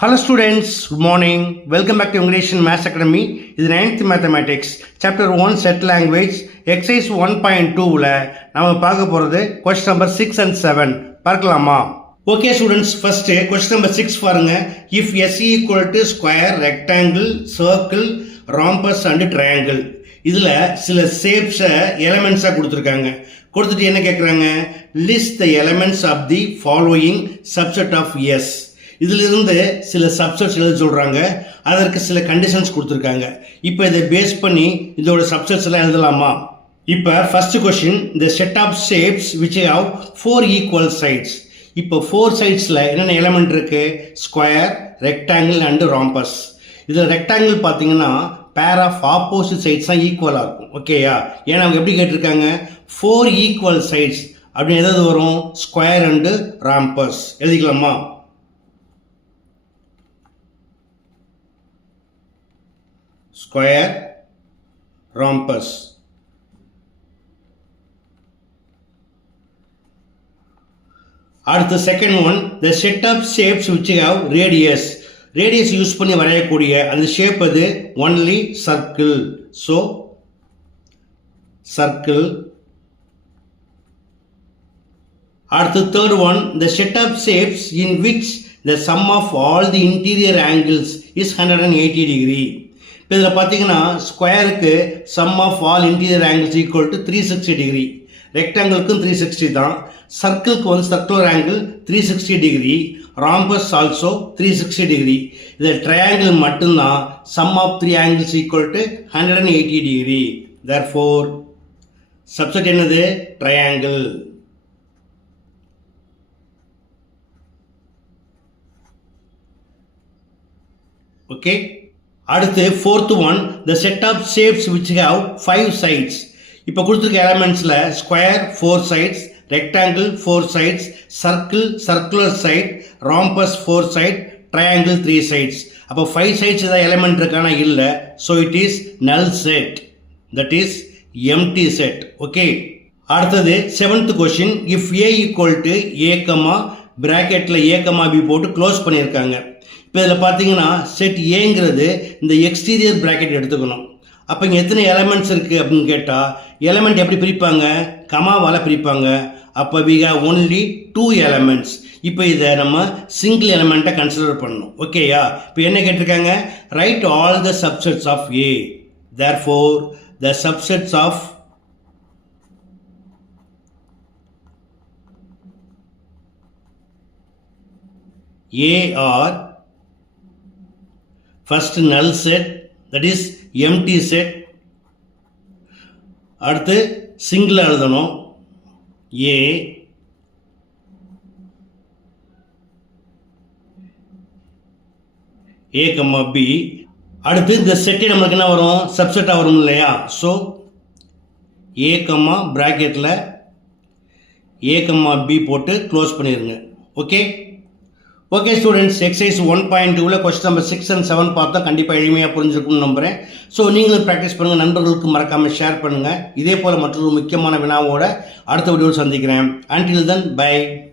Hello students, good morning. Welcome back to English and Maths Academy. This is 9th Mathematics, Chapter 1 Set Language, Exercise 1.2ல நாம பார்க்க போறது question number 6 and 7. பார்க்கலாமா? Okay students, first question number 6 பாருங்க. If S equal to square, rectangle, circle, rhombus and triangle. இதுல சில shapes elements கொடுத்திருக்காங்க. கொடுத்துட்டு என்ன கேக்குறாங்க? List the elements of the following subset of S. இதிலிருந்து சில சப்செட்ஸ் எழுத சொல்கிறாங்க, அதற்கு சில கண்டிஷன்ஸ் கொடுத்துருக்காங்க. இப்போ இதை பேஸ் பண்ணி இதோட சப்செட்ஸ் எல்லாம் எழுதலாமா? இப்போ ஃபர்ஸ்ட் கொஸ்டின், இந்த set of shapes which have 4 equal sides. இப்போ 4 சைட்ஸில் என்னென்ன எலமெண்ட் இருக்கு? Square, rectangle and rhombus. இதில் ரெக்டாங்கிள் பார்த்தீங்கன்னா பேர் ஆஃப் ஆப்போசிட் சைட்ஸ் தான் ஈக்குவலாக இருக்கும். ஓகேயா? ஏன்னா அவங்க எப்படி கேட்டிருக்காங்க? 4 ஈக்குவல் சைட்ஸ் அப்படின்னு எதாவது வரும்? ஸ்கொயர் அண்டு ராம்பஸ் எழுதிக்கலாமா? Square, rhombus. அடுத்த second one, the set of shapes which have radius. Radius use பண்ணி வரையக்கூடிய அந்த ஷேப் அது only circle. So circle. அடுத்த third one, the set of shapes in which the sum of all the interior angles is 180 degree. இப்போ இதில் பார்த்தீங்கன்னா ஸ்கொயருக்கு sum of all interior angles equal to 360 degree, ரெக்டாங்கிளுக்கும் 360 தான், சர்க்கிளுக்கு வந்து circular angle 360 degree, rhombus also 360 degree. இதில் triangle மட்டும்தான் sum of 3 angles equal to 180 degree. Therefore subset என்னது? ட்ரையாங்கிள். ஓகே, அடுத்து fourth one, the set of shapes which have 5 sides. இப்போ கொடுத்துருக்க எலமெண்ட்ஸில் square 4 sides, rectangle 4 sides, circle circular side, rhombus 4 side, triangle 3 sides. அப்போ 5 sides ஏதாவது element இருக்கானா? இல்லை. So it is null set, that is empty set. Okay, அடுத்தது 7th question, if A equal to A, பிராக்கெட்டில் A, B போட்டு close பண்ணியிருக்காங்க. இப்போ இதில் பார்த்தீங்கன்னா செட் ஏங்கிறது இந்த எக்ஸ்டீரியர் பிராக்கெட் எடுத்துக்கணும். அப்போ இங்கே எத்தனை எலமெண்ட்ஸ் இருக்குது அப்படின்னு கேட்டால், எலமெண்ட் எப்படி பிரிப்பாங்க? கமாவால் பிரிப்பாங்க. அப்போ we have only 2 elements. இப்போ இதை நம்ம சிங்கிள் எலமெண்ட்டை கன்சிடர் பண்ணணும். ஓகேயா? இப்போ என்ன கேட்டிருக்காங்க? Write all the subsets of A. Therefore the subsets of A are first null set, that is empty set. அடுத்து சிங்கிள் எழுதணும் A, A, B. அடுத்து இந்த செட்டை நம்மளுக்கு என்ன வரும்? சப்செட்டாக வரும் இல்லையா? ஸோ A, பிராக்கெட்டில் A, B போட்டு க்ளோஸ் பண்ணிடுங்க. ஓகே, ஓகே ஸ்டூடெண்ட்ஸ், எக்ஸசைஸ் 1.2ல கொஸ்டின் நம்பர் 6 and 7 பார்த்தா கண்டிப்பாக எளிமையாக புரிஞ்சிருக்கும்னு நம்புகிறேன். ஸோ நீங்களும் ப்ராக்டிஸ் பண்ணுங்கள், நண்பர்களுக்கு மறக்காமல் ஷேர் பண்ணுங்கள். இதே போல் மற்றொரு முக்கியமான வினாவோட அடுத்த வீடியோவில் சந்திக்கிறேன். Until then, bye.